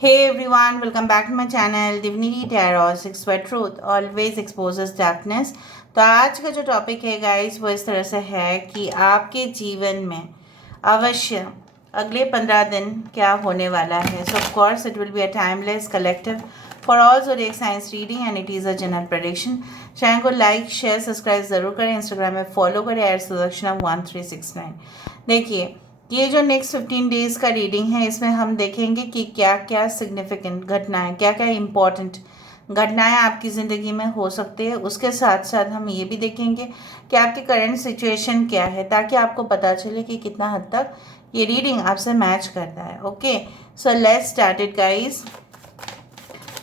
Hey everyone, welcome back to my channel Divinity Tarot 6 by Truth always exposes darkness। तो आज का जो topic है गाइस वो इस तरह से है कि आपके जीवन में अवश्य अगले 15 दिन क्या होने वाला है। सो of course it will be a timeless collective for all zodiac science reading and it is a general prediction. Channel को लाइक शेयर सब्सक्राइब ज़रूर करें, इंस्टाग्राम में फॉलो करें @sudakshanam1369। देखिए ये जो नेक्स्ट 15 डेज का रीडिंग है इसमें हम देखेंगे कि क्या क्या सिग्निफिकेंट घटनाएं, क्या क्या इम्पोर्टेंट घटनाएं आपकी ज़िंदगी में हो सकती है। उसके साथ साथ हम ये भी देखेंगे कि आपकी करंट सिचुएशन क्या है, ताकि आपको पता चले कि कितना हद तक ये रीडिंग आपसे मैच करता है। Okay, so let's start it guys.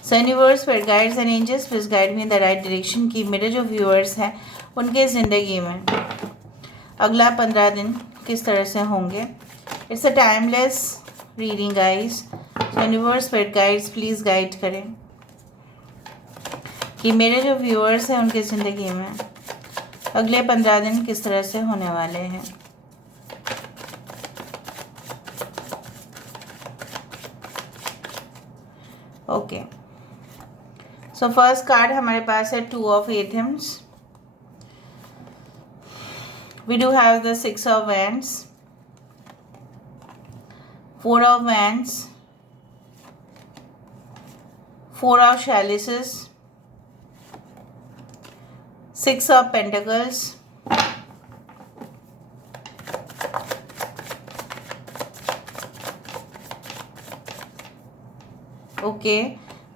So universe, spirit guides and angels please guide me in the right direction कि मेरे जो व्यूअर्स हैं उनके ज़िंदगी में अगला 15 दिन किस तरह से होंगे। It's a timeless reading guys. Universe spirit guides please guide करें कि मेरे जो व्यूअर्स हैं उनकी ज़िंदगी में अगले 15 दिन किस तरह से होने वाले हैं। ओके, सो फर्स्ट कार्ड हमारे पास है 2 of athames. We do have the 6 of wands, 4 of wands, 4 of chalices, 6 of pentacles, okay,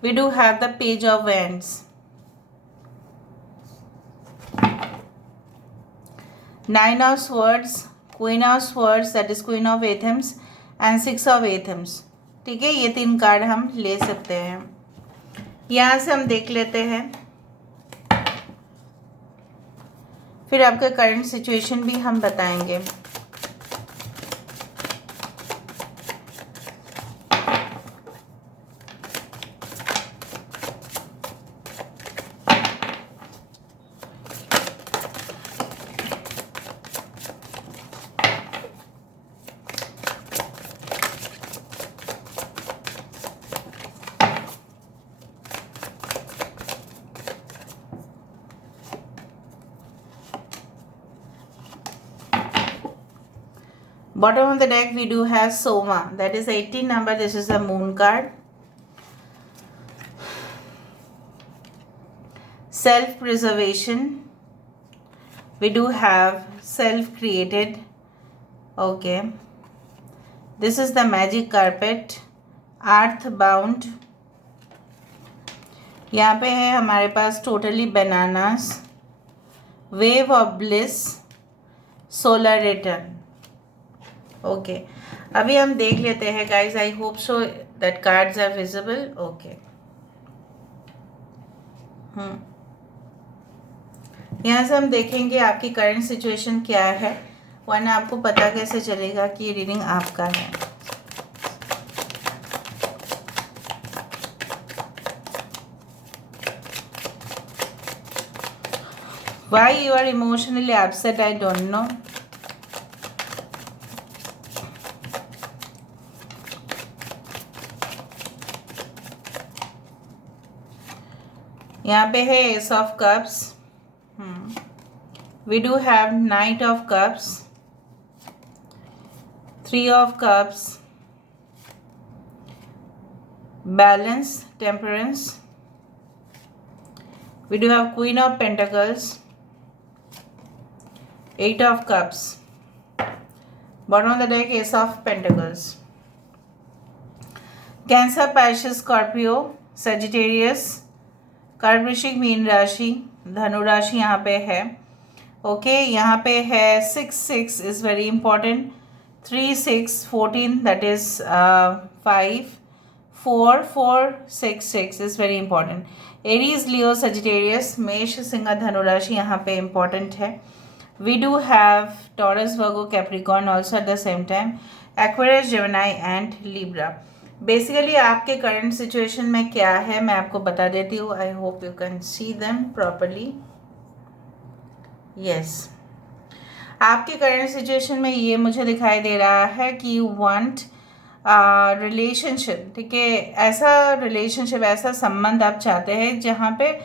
we do have the page of wands, 9 of swords, queen of swords that is queen of athams and 6 of athams। ठीक है, ये 3 card हम ले सकते हैं। यहाँ से हम देख लेते हैं, फिर आपका करंट सिचुएशन भी हम बताएंगे। Bottom of the deck we do have Soma, that is 18 number. This is the moon card. Self preservation, we do have self created. Okay, this is the magic carpet, earth bound। यहाँ पे है हमारे पास totally bananas, wave of bliss, solar return. Okay, अभी हम देख लेते हैं guys. I hope so that cards are visible. Okay, यहाँ से हम देखेंगे आपकी करंट सिचुएशन क्या है, वरना आपको पता कैसे चलेगा कि ये रीडिंग आपका है। Why you are emotionally upset, I don't know. यहाँ पे है ace of cups, we do have knight of cups, 3 of cups, balance, temperance, we do have queen of pentacles, 8 of cups, bottom of the deck ace of pentacles। Cancer, Pisces, Scorpio, Sagittarius, कर्क, वृश्चिक, mean राशि, धनु राशि यहाँ पे है। Okay, यहाँ पे है 6 is very important, 3 6 14 that is 5 4 4 6 6 is very important. Aries, Leo, Sagittarius, मेष, सिंह, धनु राशि यहाँ पे इंपॉर्टेंट है। We do have Taurus, Virgo, Capricorn also at the same time, Aquarius, Gemini and Libra। Basically आपके करंट सिचुएशन में क्या है मैं आपको बता देती हूँ। I hope you can see them properly. Yes, आपके करंट सिचुएशन में ये मुझे दिखाई दे रहा है कि यू वांट रिलेशनशिप, ठीक है, ऐसा रिलेशनशिप, ऐसा संबंध आप चाहते हैं जहाँ पे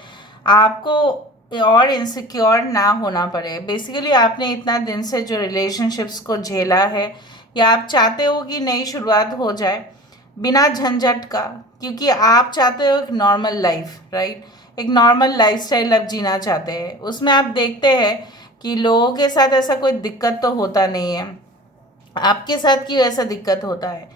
आपको और इनसिक्योर ना होना पड़े। बेसिकली आपने इतना दिन से जो रिलेशनशिप्स को झेला है, या आप चाहते हो कि नई शुरुआत हो जाए बिना झंझट का, क्योंकि आप चाहते हो एक नॉर्मल लाइफ, राइट, एक नॉर्मल लाइफस्टाइल आप जीना चाहते हैं। उसमें आप देखते हैं कि लोगों के साथ ऐसा कोई दिक्कत तो होता नहीं है, आपके साथ क्यों ऐसा दिक्कत होता है?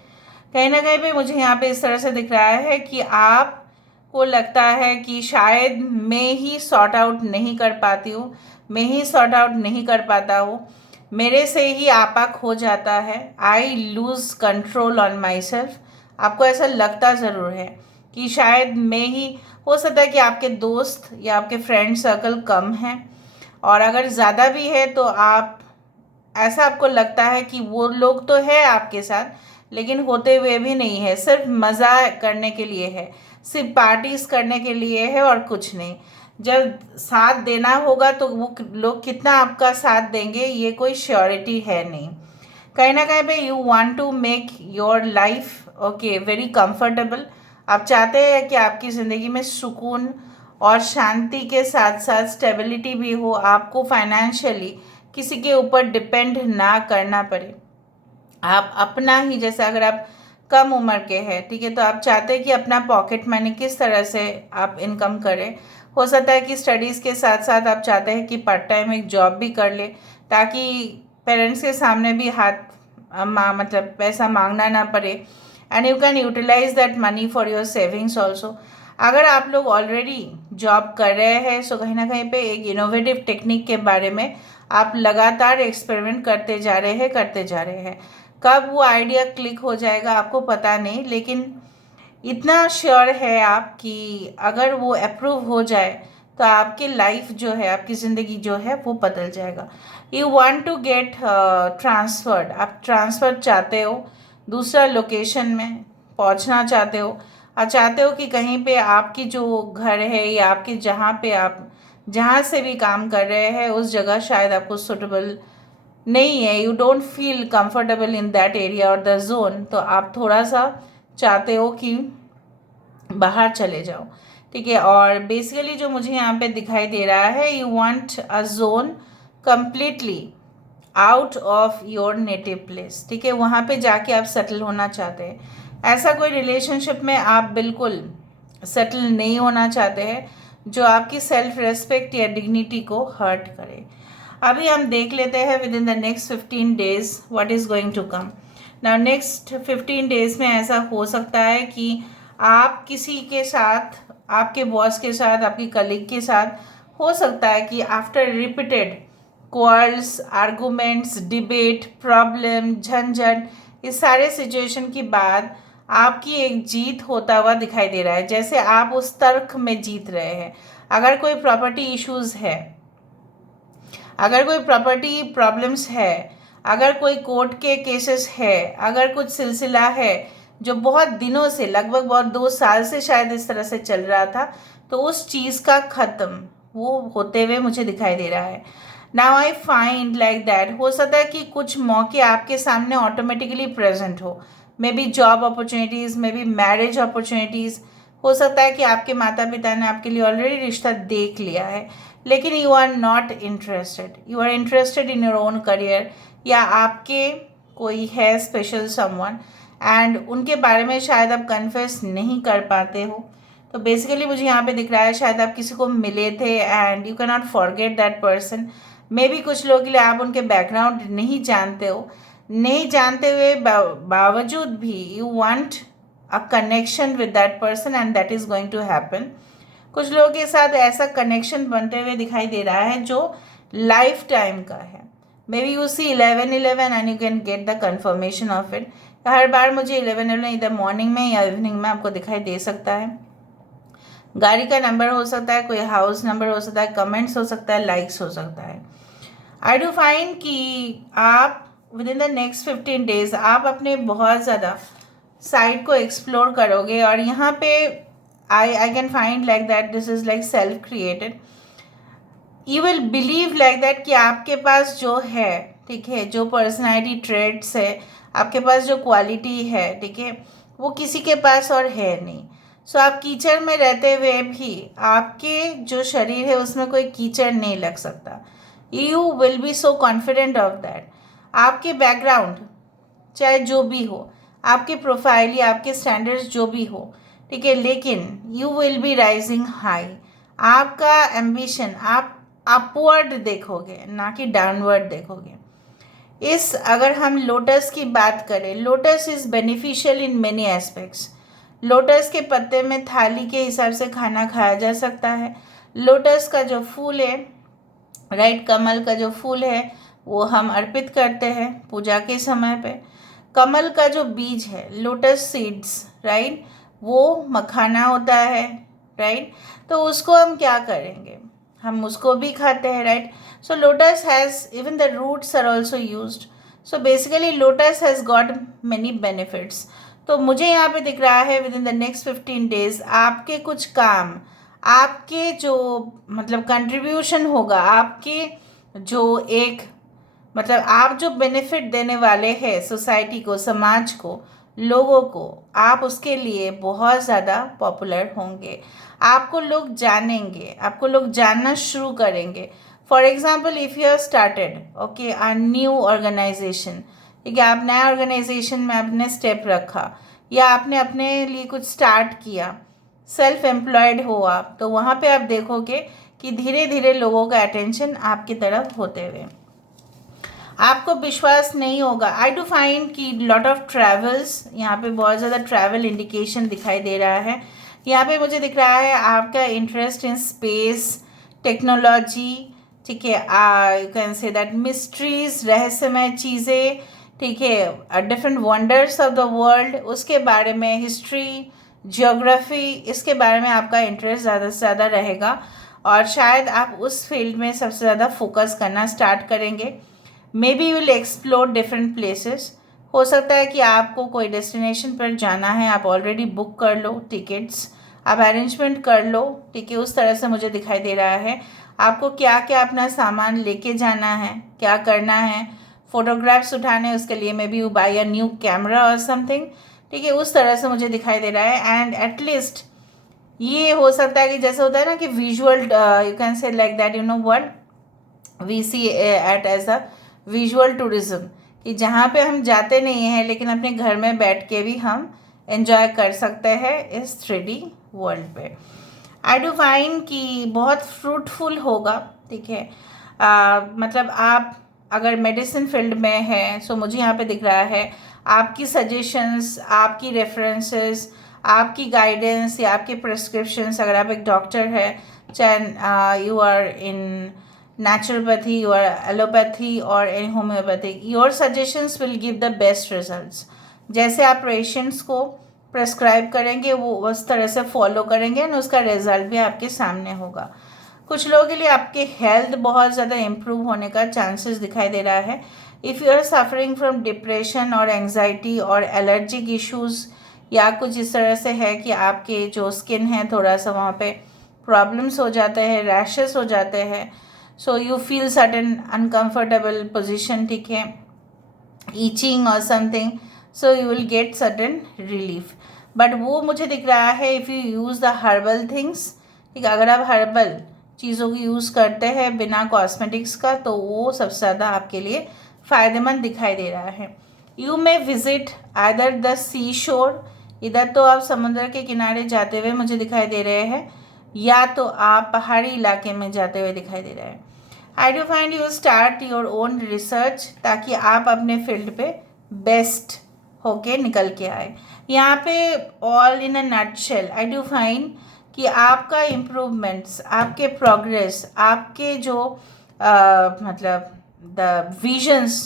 कहीं ना कहीं पे मुझे यहाँ पे इस तरह से दिख रहा है कि आपको लगता है कि शायद मैं ही सॉर्ट आउट नहीं कर पाती हूँ, मैं ही सॉर्ट आउट नहीं कर पाता हूँ, मेरे से ही आपा खो जाता है, आई loose control on my self. आपको ऐसा लगता ज़रूर है कि शायद मैं ही, हो सकता है कि आपके दोस्त या आपके फ्रेंड सर्कल कम हैं, और अगर ज़्यादा भी है तो आप, ऐसा आपको लगता है कि वो लोग तो है आपके साथ लेकिन होते हुए भी नहीं है, सिर्फ मज़ा करने के लिए है, सिर्फ पार्टीज करने के लिए है और कुछ नहीं। जब साथ देना होगा तो वो लोग कितना आपका साथ देंगे ये कोई श्योरिटी है नहीं। कहीं ना कहीं पे you want to make your life okay very comfortable. आप चाहते हैं कि आपकी ज़िंदगी में सुकून और शांति के साथ साथ स्टेबिलिटी भी हो, आपको फाइनेंशियली किसी के ऊपर डिपेंड ना करना पड़े। आप अपना ही, जैसे अगर आप कम उम्र के हैं, ठीक है, तो आप चाहते हैं कि अपना पॉकेट मनी किस तरह से आप इनकम करें। हो सकता है कि स्टडीज़ के साथ साथ आप चाहते हैं कि पार्ट टाइम एक जॉब भी कर ले, ताकि पेरेंट्स के सामने भी हाथ मतलब पैसा मांगना ना पड़े, and you can utilize that money for your savings also. अगर आप लोग ऑलरेडी जॉब कर रहे हैं सो कहीं ना कहीं पे एक इनोवेटिव टेक्निक के बारे में आप लगातार एक्सपेरिमेंट करते जा रहे हैं। कब वो आइडिया क्लिक हो जाएगा आपको पता नहीं, लेकिन इतना श्योर है आप कि अगर वो अप्रूव हो जाए तो आपकी लाइफ जो है, आपकी ज़िंदगी जो है वो बदल जाएगा। You want to get transferred, आप ट्रांसफ़र चाहते हो, दूसरा लोकेशन में पहुंचना चाहते हो, और चाहते हो कि कहीं पे आपकी जो घर है या आपकी जहाँ पे आप जहाँ से भी काम कर रहे हैं उस जगह शायद आपको सुटेबल नहीं है, you don't feel comfortable in that area और द जोन, तो आप थोड़ा सा चाहते हो कि बाहर चले जाओ, ठीक है। और बेसिकली जो मुझे यहाँ पे दिखाई दे रहा है, you want a zone completely out of your native place, ठीक है, वहाँ पे जाके आप सेटल होना चाहते हैं। ऐसा कोई रिलेशनशिप में आप बिल्कुल सेटल नहीं होना चाहते हैं जो आपकी सेल्फ रेस्पेक्ट या डिग्निटी को हर्ट करे। अभी हम देख लेते हैं within the next 15 days what is going to come. Now next 15 days में ऐसा हो सकता है कि आप किसी के साथ, आपके बॉस के साथ, आपकी कलीग के साथ, हो सकता है कि after repeated quarrels, arguments, debate, problem, झंझट, इस सारे सिचुएशन के बाद आपकी एक जीत होता हुआ दिखाई दे रहा है, जैसे आप उस तर्क में जीत रहे हैं। अगर कोई प्रॉपर्टी इश्यूज है, अगर कोई प्रॉपर्टी प्रॉब्लम्स है, अगर कोई कोर्ट के केसेस है, अगर कुछ सिलसिला है जो बहुत दिनों से, लगभग बहुत 2 साल से शायद इस तरह से चल रहा था, तो उस चीज़ का ख़त्म वो होते हुए मुझे दिखाई दे रहा है। Now I find like that, हो सकता है कि कुछ मौके आपके सामने ऑटोमेटिकली प्रेजेंट हो, may be job opportunities, may be marriage opportunities. हो सकता है कि आपके माता पिता ने आपके लिए ऑलरेडी रिश्ता देख लिया है, लेकिन you are not interested, you are interested in your own career, या आपके कोई है स्पेशल समवन एंड उनके बारे में शायद आप कन्फेस नहीं कर पाते हो। तो बेसिकली मुझे यहाँ पे दिख रहा है शायद आप किसी को मिले थे and you can not forget that person. May be कुछ लोगों के लिए आप उनके बैकग्राउंड नहीं जानते हो, नहीं जानते हुए बावजूद भी you want a connection with that person and that is going to happen. कुछ लोगों के साथ ऐसा कनेक्शन बनते हुए दिखाई दे रहा है जो लाइफ टाइम का है। Maybe you see 11-11 and you can get the confirmation of it. हर बार मुझे 11-11 इधर मॉर्निंग में या इवनिंग में आपको दिखाई दे सकता है। गाड़ी का नंबर हो सकता है, कोई हाउस नंबर हो सकता है, कमेंट्स हो सकता है, लाइक्स हो सकता है। आई डू फाइंड कि आप with in the next 15 days आप अपने बहुत ज़्यादा साइड को एक्सप्लोर करोगे, और यहाँ पे I can find like that this is like self created. You will believe like that कि आपके पास जो है, ठीक है, जो पर्सनैलिटी ट्रेड्स है, आपके पास जो क्वालिटी है, ठीक है, वो किसी के पास और है नहीं। सो आप कीचड़ में रहते हुए भी आपके जो शरीर है उसमें कोई कीचड़ नहीं लग सकता। You will be so confident of that. आपके बैकग्राउंड चाहे जो भी हो, आपके प्रोफाइल या आपके स्टैंडर्ड्स जो भी हो, ठीक है, लेकिन you will be rising high. आपका एम्बिशन आप अपवर्ड देखोगे, ना कि डाउनवर्ड देखोगे। इस अगर हम लोटस की बात करें, lotus is beneficial in many aspects. Lotus के पत्ते में थाली के हिसाब से खाना खाया जा सकता है। लोटस का जो फूल है, राइट, कमल का जो फूल है वो हम अर्पित करते हैं पूजा के समय पे। कमल का जो बीज है, लोटस सीड्स, राइट, वो मखाना होता है, राइट, तो उसको हम क्या करेंगे, हम उसको भी खाते हैं, right. So lotus has even the roots are also used. So basically lotus has got many benefits. तो मुझे यहाँ पे दिख रहा है within the next 15 days आपके कुछ काम, आपके जो मतलब कंट्रीब्यूशन होगा, आपके जो एक मतलब आप जो बेनिफिट देने वाले हैं सोसाइटी को, समाज को, लोगों को, आप उसके लिए बहुत ज़्यादा पॉपुलर होंगे। आपको लोग जानेंगे, आपको लोग जानना शुरू करेंगे। For example, if you have started okay a new organization, ठीक है, आप नया ऑर्गेनाइजेशन में आपने स्टेप रखा या आपने अपने लिए कुछ स्टार्ट किया, सेल्फ एम्प्लॉयड हो आप, तो वहाँ पे आप देखोगे कि धीरे धीरे लोगों का अटेंशन आपकी तरफ होते हुए आपको विश्वास नहीं होगा। आई डू फाइंड कि लॉट ऑफ ट्रैवल्स, यहाँ पे बहुत ज़्यादा ट्रैवल इंडिकेशन दिखाई दे रहा है। यहाँ पे मुझे दिख रहा है आपका इंटरेस्ट इन स्पेस टेक्नोलॉजी, ठीक है, you can say that mysteries, रहस्यमय चीज़ें, ठीक है, different wonders of the world, उसके बारे में, हिस्ट्री, जियोग्राफी, इसके बारे में आपका इंटरेस्ट ज़्यादा से ज़्यादा रहेगा और शायद आप उस फील्ड में सबसे ज़्यादा फोकस करना स्टार्ट करेंगे। May be you will explore different places. हो सकता है कि आपको कोई डेस्टिनेशन पर जाना है, आप ऑलरेडी बुक कर लो टिकट्स, आप अरेंजमेंट कर लो, ठीक है, उस तरह से मुझे दिखाई दे रहा है। आपको क्या क्या अपना सामान लेके जाना है, क्या करना है, फोटोग्राफ्स उठाने, उसके लिए may be you by a new camera और समथिंग, ठीक है, उस तरह से मुझे दिखाई दे रहा है। एंड एटलीस्ट ये हो सकता है कि जैसे होता है ना कि visual, you can say like that, you know what we see at as a visual tourism, कि जहाँ पे हम जाते नहीं हैं लेकिन अपने घर में बैठ के भी हम एंजॉय कर सकते हैं इस 3D वर्ल्ड पे। आई डू फाइंड कि बहुत फ्रूटफुल होगा, ठीक है, मतलब आप अगर मेडिसिन फील्ड में है, सो मुझे यहाँ पे दिख रहा है आपकी सजेशंस, आपकी रेफरेंसेस, आपकी गाइडेंस या आपके प्रिस्क्रिप्शंस, अगर आप एक डॉक्टर है, चाहे you are in naturopathy or allopathy or in homeopathy, your suggestions will give the best results। जैसे आप पेशेंट्स को प्रेस्क्राइब करेंगे वो उस तरह से फॉलो करेंगे और उसका रिजल्ट भी आपके सामने होगा। कुछ लोगों के लिए आपके हेल्थ बहुत ज़्यादा इम्प्रूव होने का चांसेस दिखाई दे रहा है। If you are suffering from depression और एंग्जाइटी और एलर्जिक इश्यूज़ या कुछ इस तरह से है कि आपके जो स्किन है थोड़ा सा वहाँ पे प्रॉब्लम्स हो जाते हैं, रैशेस हो जाते हैं, so you feel certain uncomfortable position, ठीक है, ईचिंग और something, so you will get certain relief. But वो मुझे दिख रहा है if you use the herbal things, ठीक है, अगर आप हर्बल चीज़ों की यूज़ करते हैं बिना कॉस्मेटिक्स का, तो वो सबसे ज़्यादा आपके लिए फ़ायदेमंद दिखाई दे रहा है। You may visit either the sea shore, इधर तो आप समुद्र के किनारे जाते हुए मुझे दिखाई दे रहे हैं, या तो आप पहाड़ी इलाके में जाते हुए दिखाई दे रहे हैं। I do find you start your own research, ताकि आप अपने फील्ड पे बेस्ट होके निकल के आए। यहाँ पे all in a nutshell I do find कि आपका इम्प्रूवमेंट्स, आपके प्रोग्रेस, आपके जो मतलब the visions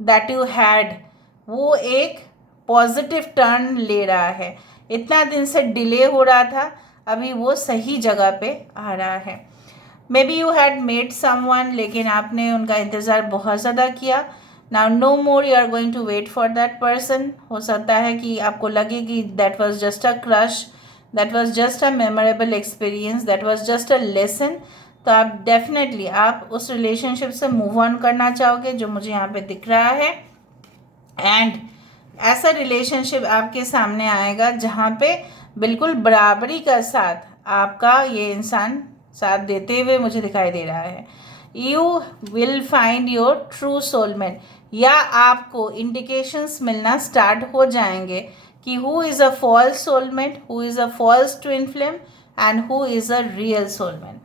that you had, वो एक पॉजिटिव टर्न ले रहा है। इतना दिन से डिले हो रहा था, अभी वो सही जगह पे आ रहा है। Maybe you had made someone, लेकिन आपने उनका इंतज़ार बहुत ज़्यादा किया। Now no more you are going to wait for that person. हो सकता है कि आपको लगे कि that was just a crush, that was just a memorable experience, that was just a lesson. तो आप डेफिनेटली आप उस रिलेशनशिप से मूव ऑन करना चाहोगे, जो मुझे यहाँ पे दिख रहा है। एंड ऐसा रिलेशनशिप आपके सामने आएगा जहाँ पे बिल्कुल बराबरी का साथ आपका ये इंसान साथ देते हुए मुझे दिखाई दे रहा है। You will find your true soulmate, या आपको इंडिकेशंस मिलना स्टार्ट हो जाएंगे कि who is a false soulmate, who is a false twin flame and who is a real soulmate.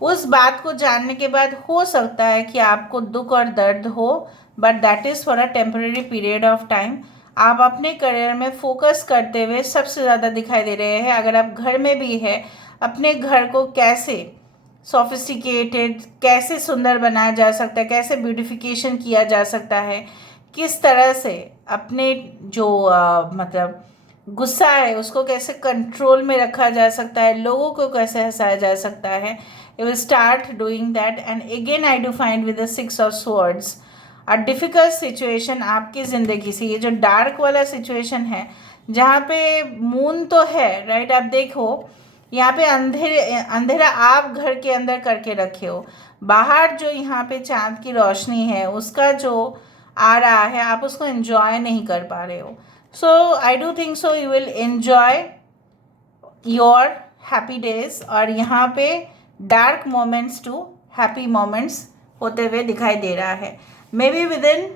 उस बात को जानने के बाद हो सकता है कि आपको दुख और दर्द हो, but that is for a temporary period of time. आप अपने करियर में फोकस करते हुए सबसे ज़्यादा दिखाई दे रहे हैं। अगर आप घर में भी है, अपने घर को कैसे सोफिस्टिकेटेड, कैसे सुंदर बनाया जा सकता है, कैसे ब्यूटिफिकेशन किया जा सकता है, किस तरह से अपने जो मतलब गुस्सा है उसको कैसे कंट्रोल में रखा जा सकता है, लोगों को कैसे हंसाया जा सकता है, you will start doing that. And again I do find with the 6 of swords a difficult situation आपकी ज़िंदगी से। ये जो डार्क वाला सिचुएशन है जहाँ पे मून तो है, राइट, आप देखो यहाँ पे अंधेरा आप घर के अंदर करके रखे हो, बाहर जो यहाँ पे चांद की रोशनी है उसका जो आ रहा है आप उसको एंजॉय नहीं कर पा रहे हो। So I do think so you will enjoy your happy days, और यहाँ पे dark moments to happy moments होते हुए दिखाई दे रहा है। Maybe within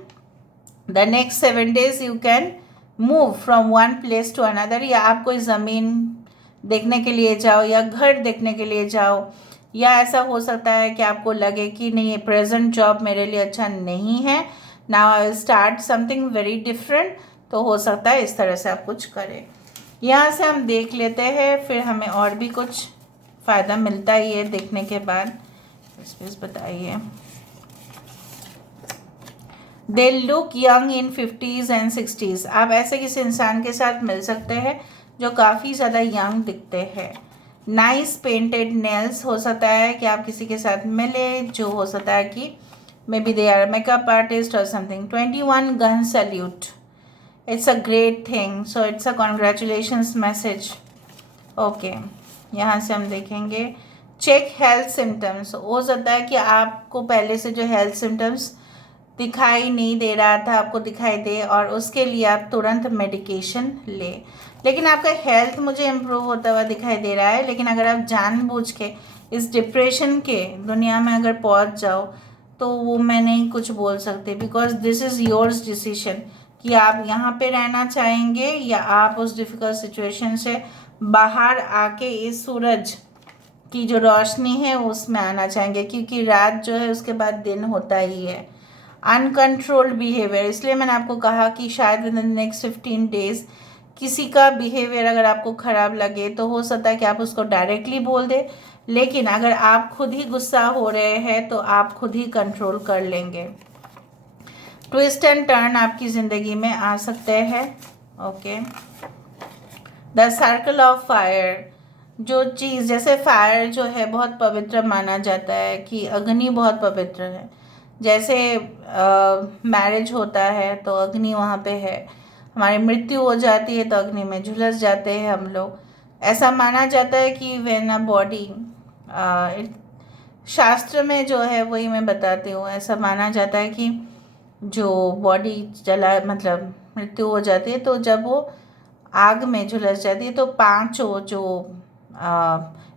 the next 7 days you can move from one place to another, या आप कोई ज़मीन देखने के लिए जाओ या घर देखने के लिए जाओ, या ऐसा हो सकता है कि आपको लगे कि नहीं ये प्रेजेंट जॉब मेरे लिए अच्छा नहीं है, now I will start something very different. तो हो सकता है इस तरह से आप कुछ करें। यहाँ से हम देख लेते हैं, फिर हमें और भी कुछ फ़ायदा मिलता ही है देखने के बाद। प्लीज़ बताइए। They look young in 50s and 60s। आप ऐसे किसी इंसान के साथ मिल सकते हैं जो काफ़ी ज़्यादा यंग दिखते हैं। नाइस पेंटेड नेल्स, हो सकता है कि आप किसी के साथ मिले जो हो सकता है कि maybe they are makeup artist और something. 21 gun salute, it's a great thing, so it's a congratulations message. Okay, यहाँ से हम देखेंगे चेक हेल्थ सिम्टम्स। हो सकता है कि आपको पहले से जो हेल्थ सिम्टम्स दिखाई नहीं दे रहा था आपको दिखाई दे, और उसके लिए आप तुरंत मेडिकेशन ले, लेकिन आपका हेल्थ मुझे इम्प्रूव होता हुआ दिखाई दे रहा है। लेकिन अगर आप जानबूझ के इस डिप्रेशन के दुनिया में अगर पहुंच जाओ तो वो मैं नहीं कुछ बोल सकती, because this is yours decision कि आप यहाँ पे रहना चाहेंगे या आप उस डिफ़िकल्ट सिचुएशन से बाहर आके इस सूरज की जो रोशनी है उसमें आना चाहेंगे, क्योंकि रात जो है उसके बाद दिन होता ही है। अनकंट्रोल्ड बिहेवियर, इसलिए मैंने आपको कहा कि शायद विद इन नेक्स्ट 15 days किसी का बिहेवियर अगर आपको ख़राब लगे तो हो सकता है कि आप उसको डायरेक्टली बोल दें, लेकिन अगर आप खुद ही गुस्सा हो रहे हैं तो आप खुद ही कंट्रोल कर लेंगे। ट्विस्ट एंड टर्न आपकी ज़िंदगी में आ सकते हैं। Okay, the circle of fire, जो चीज़ जैसे फायर जो है बहुत पवित्र माना जाता है कि अग्नि बहुत पवित्र है, जैसे मैरिज होता है तो अग्नि वहाँ पे है, हमारी मृत्यु हो जाती है तो अग्नि में झुलस जाते हैं हम लोग। ऐसा माना जाता है कि व्हेन अ बॉडी, शास्त्र में जो है वही मैं बताती हूँ, ऐसा माना जाता है कि जो बॉडी जला मतलब मृत्यु हो जाती है तो जब वो आग में झुलस जाती है तो पांचों जो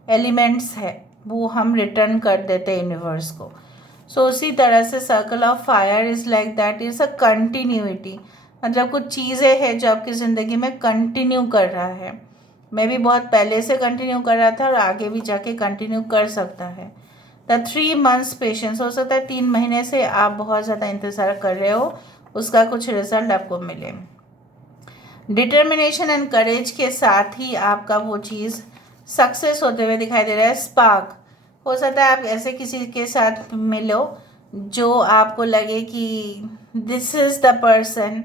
एलिमेंट्स है वो हम रिटर्न कर देते हैं यूनिवर्स को। सो उसी तरह से circle of fire is like that, is a continuity, मतलब कुछ चीज़ें हैं जो आपकी ज़िंदगी में कंटिन्यू कर रहा है। मैं भी बहुत पहले से कंटिन्यू कर रहा था और आगे भी जाके कंटिन्यू कर सकता है। द 3 months पेशेंस, हो सकता है 3 महीने से आप बहुत ज़्यादा इंतज़ार कर रहे हो, उसका कुछ रिजल्ट आपको मिले। डिटर्मिनेशन एंड करेज के साथ ही आपका वो चीज़ सक्सेस होते हुए दिखाई दे रहा है। स्पार्क, हो सकता है आप ऐसे किसी के साथ मिलो जो आपको लगे कि this is the person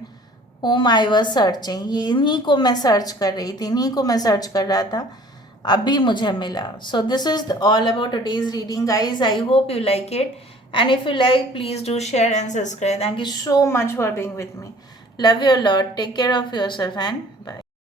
whom I was searching, ये इन्हीं को मैं सर्च कर रही थी, इन्हीं को मैं सर्च कर रहा था, अभी मुझे मिला। So this is all about today's reading guys. I hope you like it, and if you like please do share and subscribe. Thank you so much for being with me. Love you a lot. Take care of yourself and bye.